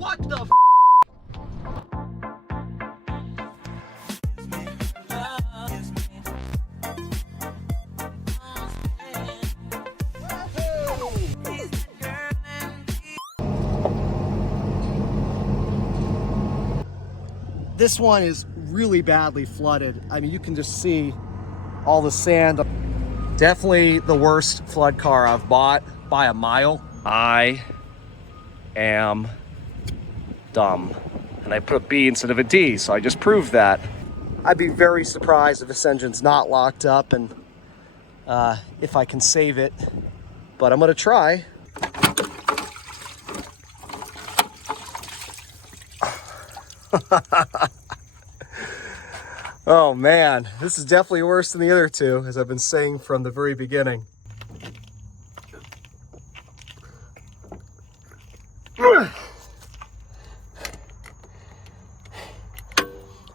What the f? This one is really badly flooded. I mean, you can just see all the sand. Definitely the worst flood car I've bought by a mile. I am dumb. And I put a B instead of a D, so I just proved that. I'd be very surprised if this engine's not locked up and if I can save it, but I'm gonna try. Oh man, this is definitely worse than the other two, as I've been saying from the very beginning.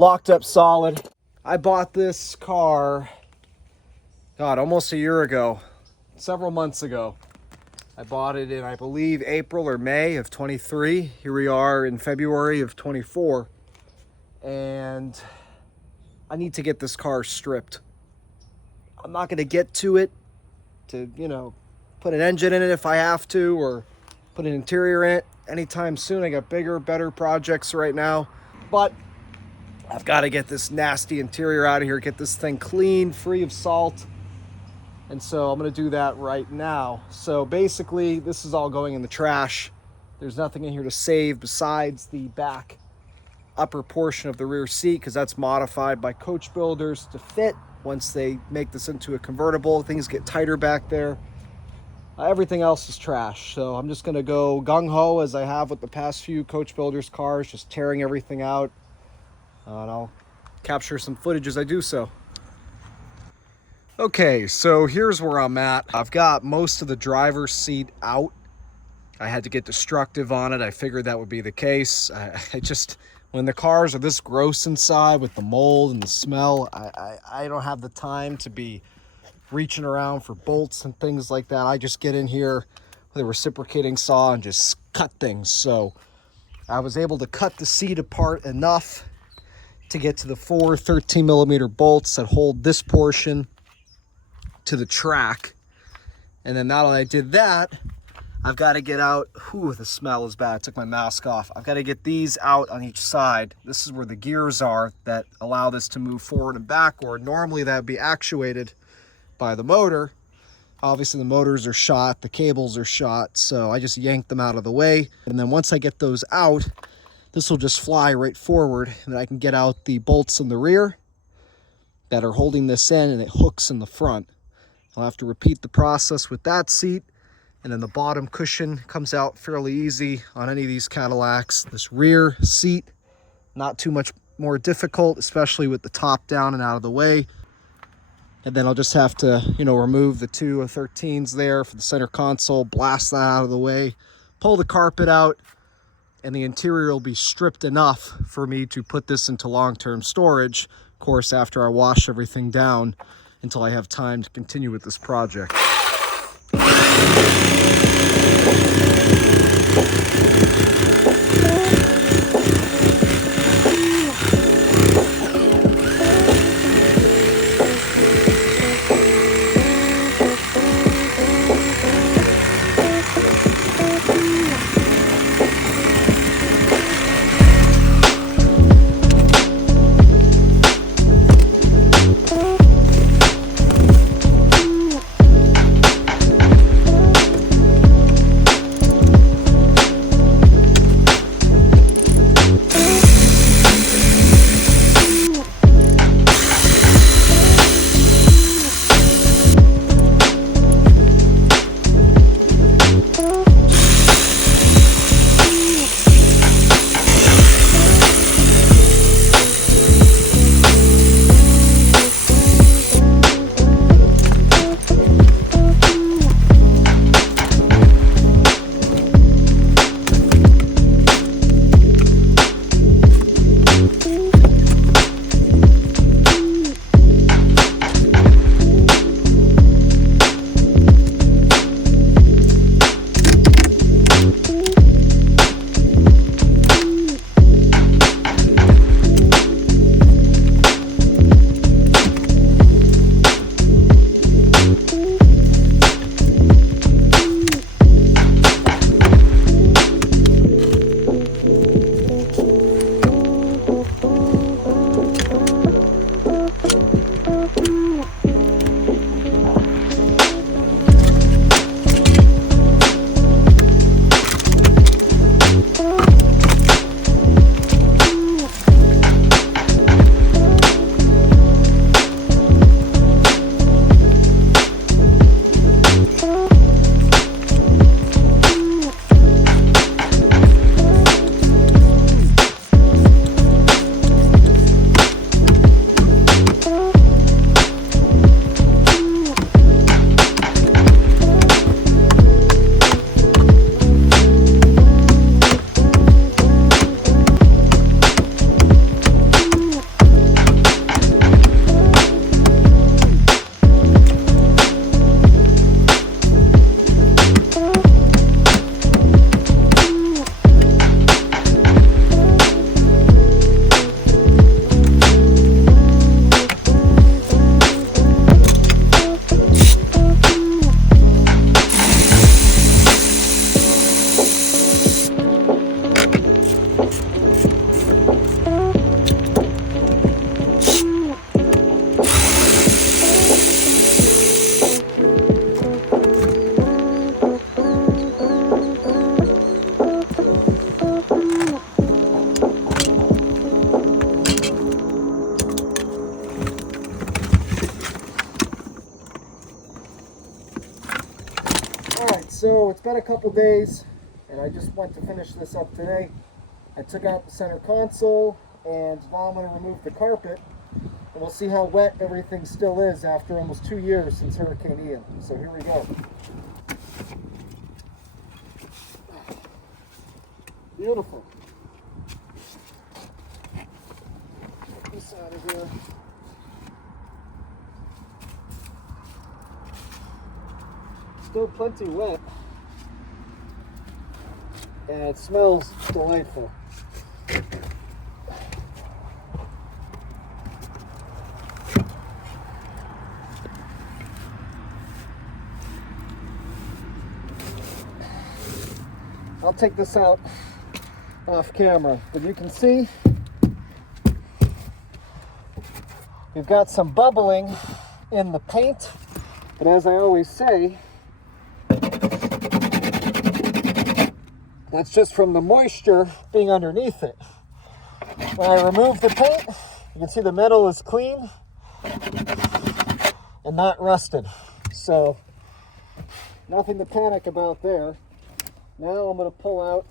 Locked up solid. I bought this car, God, almost a year ago, several months ago. I bought it in, I believe, April or May of 23. Here we are in February of 24. And I need to get this car stripped. I'm not gonna get to it to, you know, put an engine in it if I have to, or put an interior in it anytime soon. I got bigger, better projects right now. But I've got to get this nasty interior out of here, get this thing clean, free of salt. And so I'm going to do that right now. So basically, this is all going in the trash. There's nothing in here to save besides the back upper portion of the rear seat, because that's modified by coach builders to fit. Once they make this into a convertible, things get tighter back there. Everything else is trash. So I'm just going to go gung-ho as I have with the past few coach builders cars, just tearing everything out. And I'll capture some footage as I do so. Okay, so here's where I'm at. I've got most of the driver's seat out. I had to get destructive on it. I figured that would be the case. I just, when the cars are this gross inside with the mold and the smell, I don't have the time to be reaching around for bolts and things like that. I just get in here with a reciprocating saw and just cut things. So I was able to cut the seat apart enough to get to the 4 13mm bolts that hold this portion to the track. And then now that I did that, I've got to get out, whew, the smell is bad. I took my mask off. I've got to get these out on each side. This is where the gears are that allow this to move forward and backward. Normally that would be actuated by the motor. Obviously the motors are shot, the cables are shot, so I just yanked them out of the way. And then once I get those out, this will just fly right forward, and then I can get out the bolts in the rear that are holding this in, and it hooks in the front. I'll have to repeat the process with that seat, and then the bottom cushion comes out fairly easy on any of these Cadillacs. This rear seat, not too much more difficult, especially with the top down and out of the way. And then I'll just have to, you know, remove the 2 13s there for the center console, blast that out of the way, pull the carpet out, and the interior will be stripped enough for me to put this into long-term storage, of course, after I wash everything down, until I have time to continue with this project. been a couple days, and I just went to finish this up today. I took out the center console, and now I'm going to remove the carpet, and we'll see how wet everything still is after almost 2 years since Hurricane Ian. So here we go. Beautiful. Get this out of here. Still plenty wet, and it smells delightful. I'll take this out off camera, but you can see we've got some bubbling in the paint, but as I always say, that's just from the moisture being underneath it. When I remove the paint, you can see the metal is clean and not rusted. So nothing to panic about there. Now I'm going to pull out,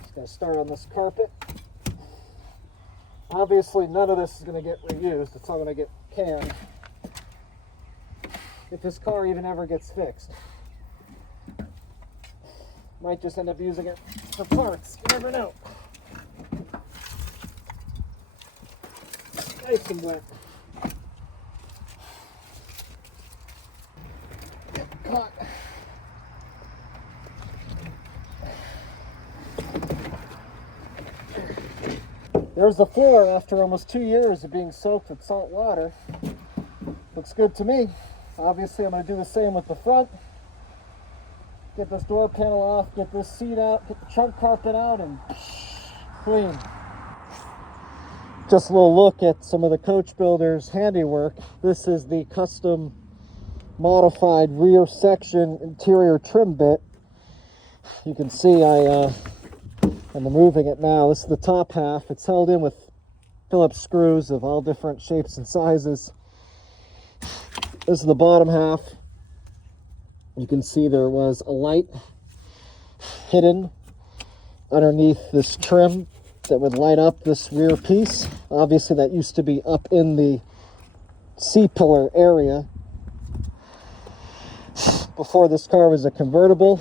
just going to start on this carpet. Obviously none of this is going to get reused. It's all going to get canned if this car even ever gets fixed. Might just end up using it for parts. You never know. Nice and wet. Get caught. There's the floor after almost 2 years of being soaked with salt water. Looks good to me. Obviously, I'm going to do the same with the front. Get this door panel off, get this seat out, get the trunk carpet out, and clean. Just a little look at some of the coach builders' handiwork. This is the custom modified rear section interior trim bit. You can see I'm removing it now. This is the top half. It's held in with Phillips screws of all different shapes and sizes. This is the bottom half. You can see there was a light hidden underneath this trim that would light up this rear piece. Obviously that used to be up in the C-pillar area before this car was a convertible.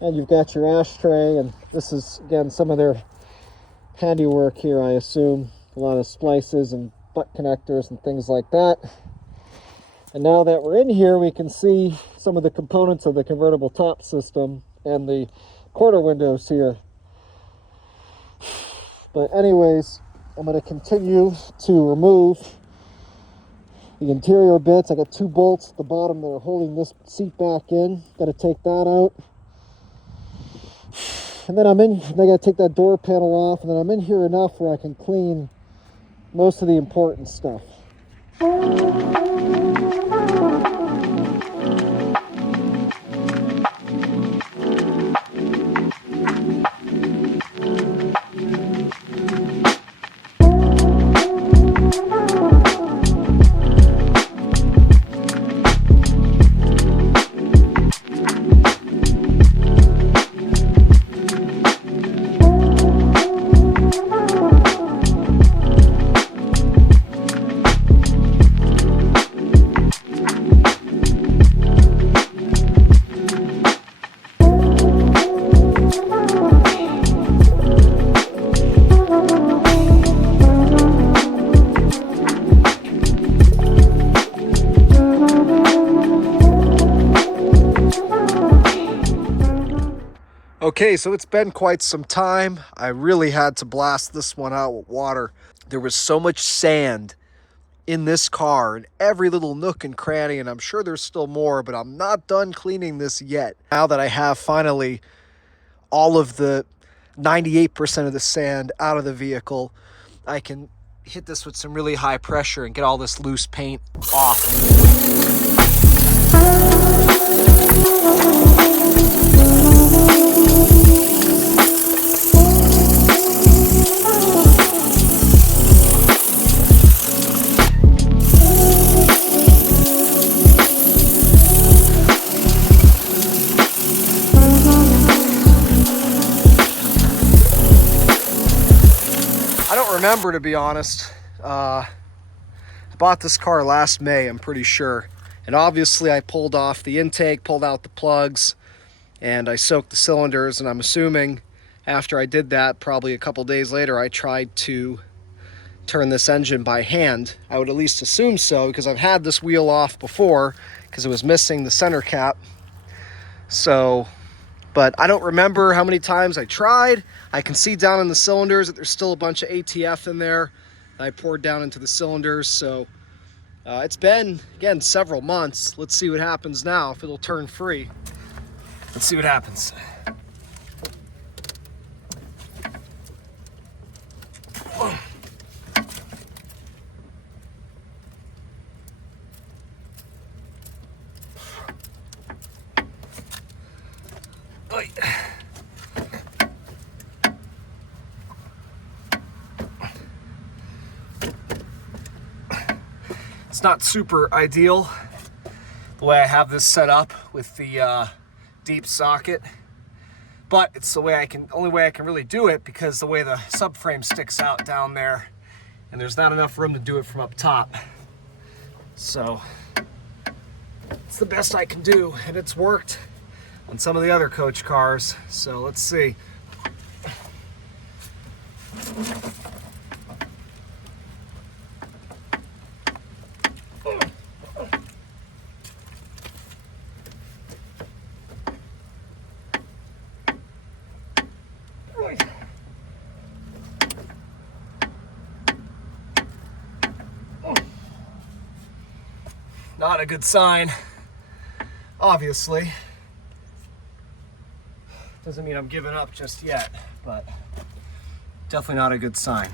And you've got your ashtray, and this is again some of their handiwork here, I assume. A lot of splices and butt connectors and things like that. And now that we're in here, we can see some of the components of the convertible top system and the quarter windows here. But anyways, I'm going to continue to remove the interior bits. I got 2 bolts at the bottom that are holding this seat back in. Got to take that out. And then I got to take that door panel off, and then I'm in here enough where I can clean most of the important stuff. Okay, so it's been quite some time. I really had to blast this one out with water. There was so much sand in this car, in every little nook and cranny, and I'm sure there's still more, but I'm not done cleaning this yet. Now that I have finally all of the 98% of the sand out of the vehicle, I can hit this with some really high pressure and get all this loose paint off. remember, to be honest. I bought this car last May, I'm pretty sure. And obviously I pulled off the intake, pulled out the plugs, and I soaked the cylinders. And I'm assuming after I did that, probably a couple days later, I tried to turn this engine by hand. I would at least assume so, because I've had this wheel off before because it was missing the center cap. So, but I don't remember how many times I tried. I can see down in the cylinders that there's still a bunch of ATF in there that I poured down into the cylinders. So it's been, again, several months. Let's see what happens now, if it'll turn free. Let's see what happens. It's not super ideal the way I have this set up with the deep socket, but it's the way only way I can really do it, because the way the subframe sticks out down there, and there's not enough room to do it from up top. So it's the best I can do, and it's worked on some of the other coach cars. So let's see. Not a good sign, obviously. Doesn't mean I'm giving up just yet, but definitely not a good sign.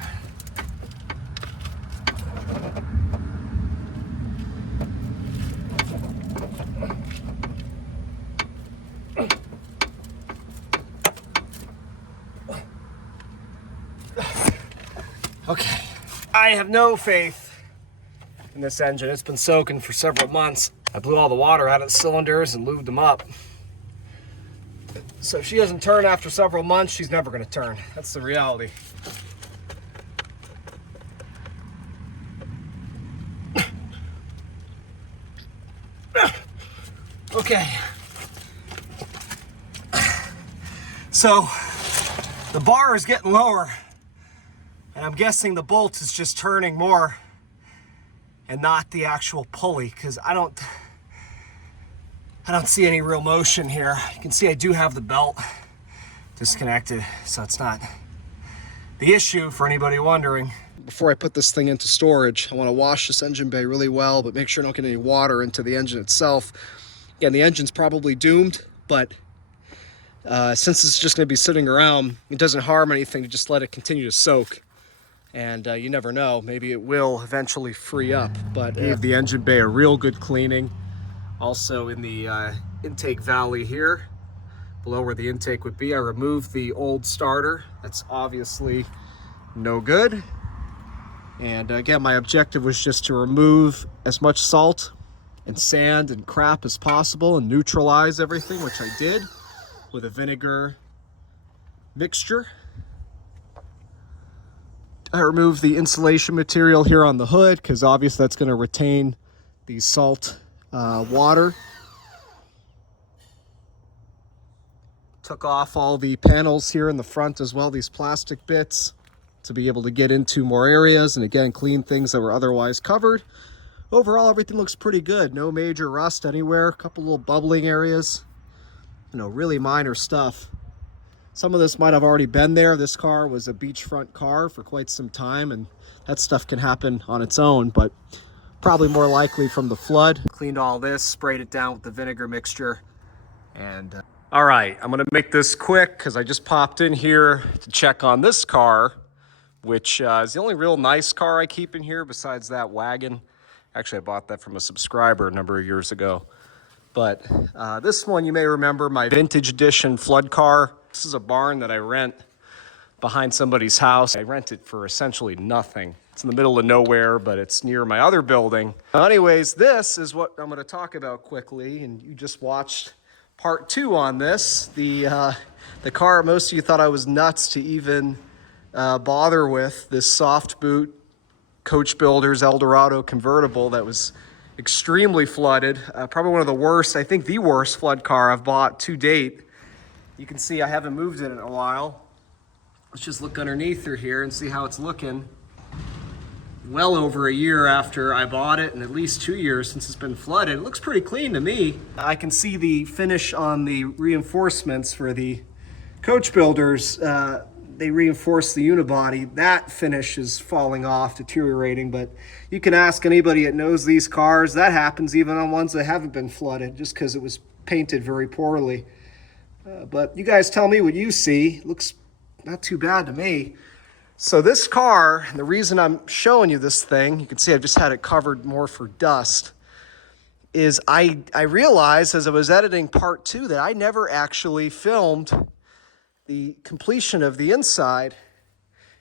Okay, I have no faith in this engine. It's been soaking for several months. I blew all the water out of the cylinders and lubed them up. So if she doesn't turn after several months, she's never going to turn. That's the reality. Okay. So the bar is getting lower, and I'm guessing the bolt is just turning more and not the actual pulley, because I don't see any real motion here. You can see I do have the belt disconnected, so it's not the issue for anybody wondering. Before I put this thing into storage, I want to wash this engine bay really well, but make sure I don't get any water into the engine itself. Again, the engine's probably doomed, but since it's just going to be sitting around, it doesn't harm anything to just let it continue to soak. And you never know, maybe it will eventually free up. But gave the engine bay a real good cleaning. Also in the intake valley here, below where the intake would be, I removed the old starter. That's obviously no good. And again, my objective was just to remove as much salt and sand and crap as possible and neutralize everything, which I did with a vinegar mixture. I removed the insulation material here on the hood, because obviously that's going to retain the salt water. Took off all the panels here in the front as well, these plastic bits, to be able to get into more areas and again clean things that were otherwise covered. Overall, everything looks pretty good. No major rust anywhere. A couple little bubbling areas. You know, really minor stuff. Some of this might have already been there. This car was a beachfront car for quite some time, and that stuff can happen on its own, but probably more likely from the flood. Cleaned all this, sprayed it down with the vinegar mixture, and all right, I'm gonna make this quick because I just popped in here to check on this car, which is the only real nice car I keep in here besides that wagon. Actually, I bought that from a subscriber a number of years ago. But this one, you may remember, my vintage edition flood car. This is a barn that I rent behind somebody's house. I rent it for essentially nothing. It's in the middle of nowhere, but it's near my other building. Anyways, this is what I'm gonna talk about quickly, and you just watched part 2 on this. The car, most of you thought I was nuts to even bother with this soft boot Coach Builder's Eldorado convertible that was extremely flooded. Probably one of the worst, I think the worst flood car I've bought to date. You can see I haven't moved it in a while. Let's just look underneath her here and see how it's looking. Well over a year after I bought it, and at least 2 years since it's been flooded. It looks pretty clean to me. I can see the finish on the reinforcements for the Coach Builders. They reinforced the unibody. That finish is falling off, deteriorating, but you can ask anybody that knows these cars. That happens even on ones that haven't been flooded, just because it was painted very poorly. But you guys tell me what you see. It looks not too bad to me. So this car, and the reason I'm showing you this thing, you can see I've just had it covered more for dust, is I realized as I was editing part 2 that I never actually filmed the completion of the inside.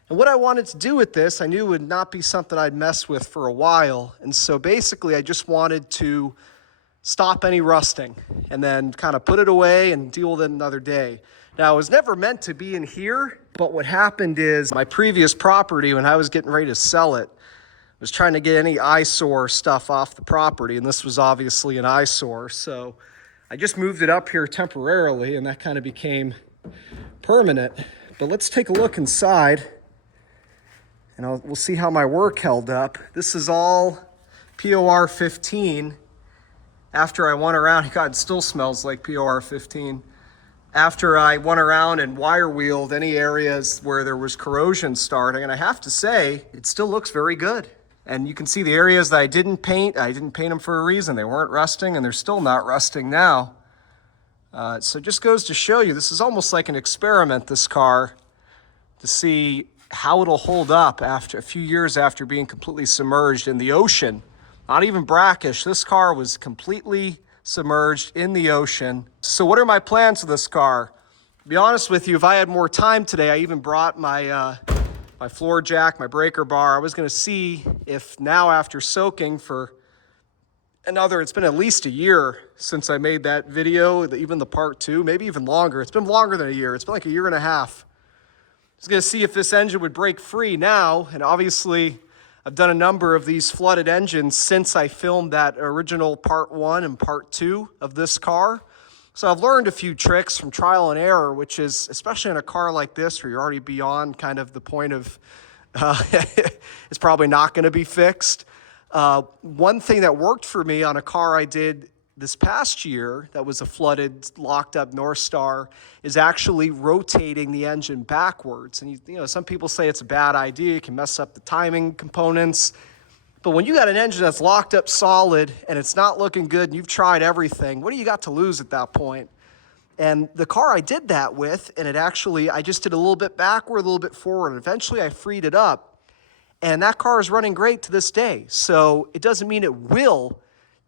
And what I wanted to do with this, I knew would not be something I'd mess with for a while. And so basically I just wanted to stop any rusting and then kind of put it away and deal with it another day. Now, it was never meant to be in here, but what happened is my previous property, when I was getting ready to sell it, was trying to get any eyesore stuff off the property, and this was obviously an eyesore. So I just moved it up here temporarily, and that kind of became permanent. But let's take a look inside, and we'll see how my work held up. This is all POR 15. After I went around, God, it still smells like POR 15. After I went around and wire wheeled any areas where there was corrosion starting, and I have to say, it still looks very good. And you can see the areas that I didn't paint them for a reason. They weren't rusting, and they're still not rusting now. So it just goes to show you, this is almost like an experiment, this car, to see how it'll hold up after a few years after being completely submerged in the ocean. Not even brackish. This car was completely submerged in the ocean. So what are my plans for this car? To be honest with you, if I had more time today, I even brought my my floor jack, my breaker bar. I was going to see if now, after soaking for it's been at least a year since I made that video, even the part 2, maybe even longer. It's been longer than a year. It's been like a year and a half. I was going to see if this engine would break free now, and obviously I've done a number of these flooded engines since I filmed that original part 1 and part 2 of this car. So I've learned a few tricks from trial and error, which is, especially in a car like this where you're already beyond kind of the point of it's probably not going to be fixed. One thing that worked for me on a car I did this past year that was a flooded, locked up North Star is actually rotating the engine backwards. And you know, some people say it's a bad idea, it can mess up the timing components. But when you got an engine that's locked up solid and it's not looking good and you've tried everything, what do you got to lose at that point? And the car I did that with, and I just did a little bit backward, a little bit forward, and eventually I freed it up. And that car is running great to this day. So it doesn't mean it will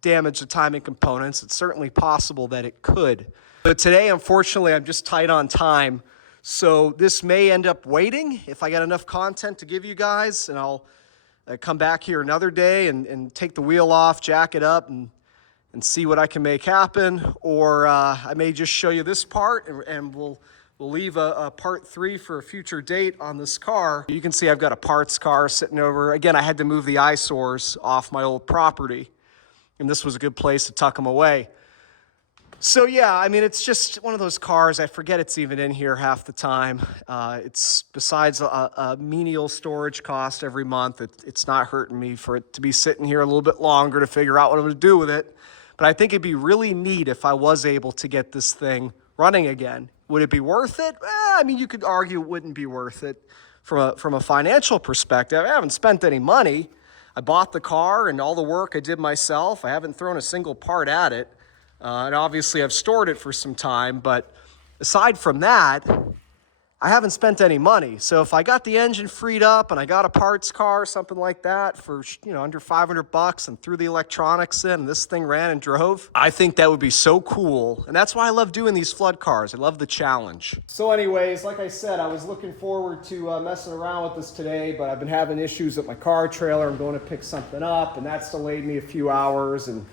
damage the timing components. It's certainly possible that it could. But today, unfortunately, I'm just tight on time. So this may end up waiting if I got enough content to give you guys, and I'll come back here another day and take the wheel off, jack it up, and see what I can make happen. Or I may just show you this part, and we'll leave a part 3 for a future date on this car. You can see I've got a parts car sitting over. Again, I had to move the eyesores off my old property, and this was a good place to tuck them away. So yeah, I mean, it's just one of those cars. I forget it's even in here half the time. It's besides a menial storage cost every month, it's not hurting me for it to be sitting here a little bit longer to figure out what I'm going to do with it. But I think it'd be really neat if I was able to get this thing running again. Would it be worth it? I mean, you could argue it wouldn't be worth it from a financial perspective. I haven't spent any money. I bought the car and all the work I did myself. I haven't thrown a single part at it. And obviously I've stored it for some time, but aside from that, I haven't spent any money. So if I got the engine freed up and I got a parts car, something like that for, under $500 and threw the electronics in and this thing ran and drove, I think that would be so cool. And that's why I love doing these flood cars. I love the challenge. So anyways, like I said, I was looking forward to messing around with this today, but I've been having issues with my car trailer. I'm going to pick something up and that's delayed me a few hours, and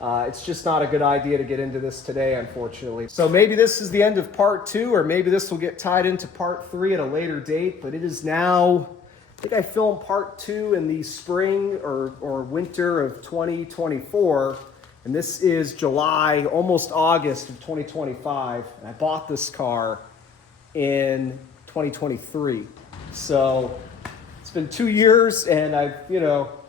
It's just not a good idea to get into this today, unfortunately. So maybe this is the end of part 2, or maybe this will get tied into part 3 at a later date, but it is now, I think I filmed part 2 in the spring or winter of 2024, and this is July, almost August of 2025, and I bought this car in 2023. So it's been 2 years, and I've,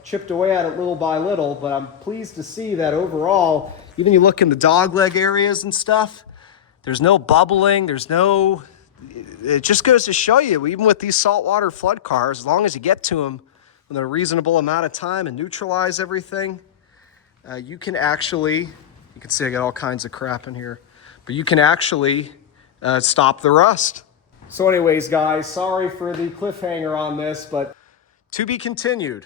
chipped away at it little by little, but I'm pleased to see that overall, even you look in the dog leg areas and stuff, there's no bubbling, it just goes to show you, even with these saltwater flood cars, as long as you get to them within a reasonable amount of time and neutralize everything, you can see I got all kinds of crap in here, but you can actually stop the rust. So anyways, guys, sorry for the cliffhanger on this, but to be continued.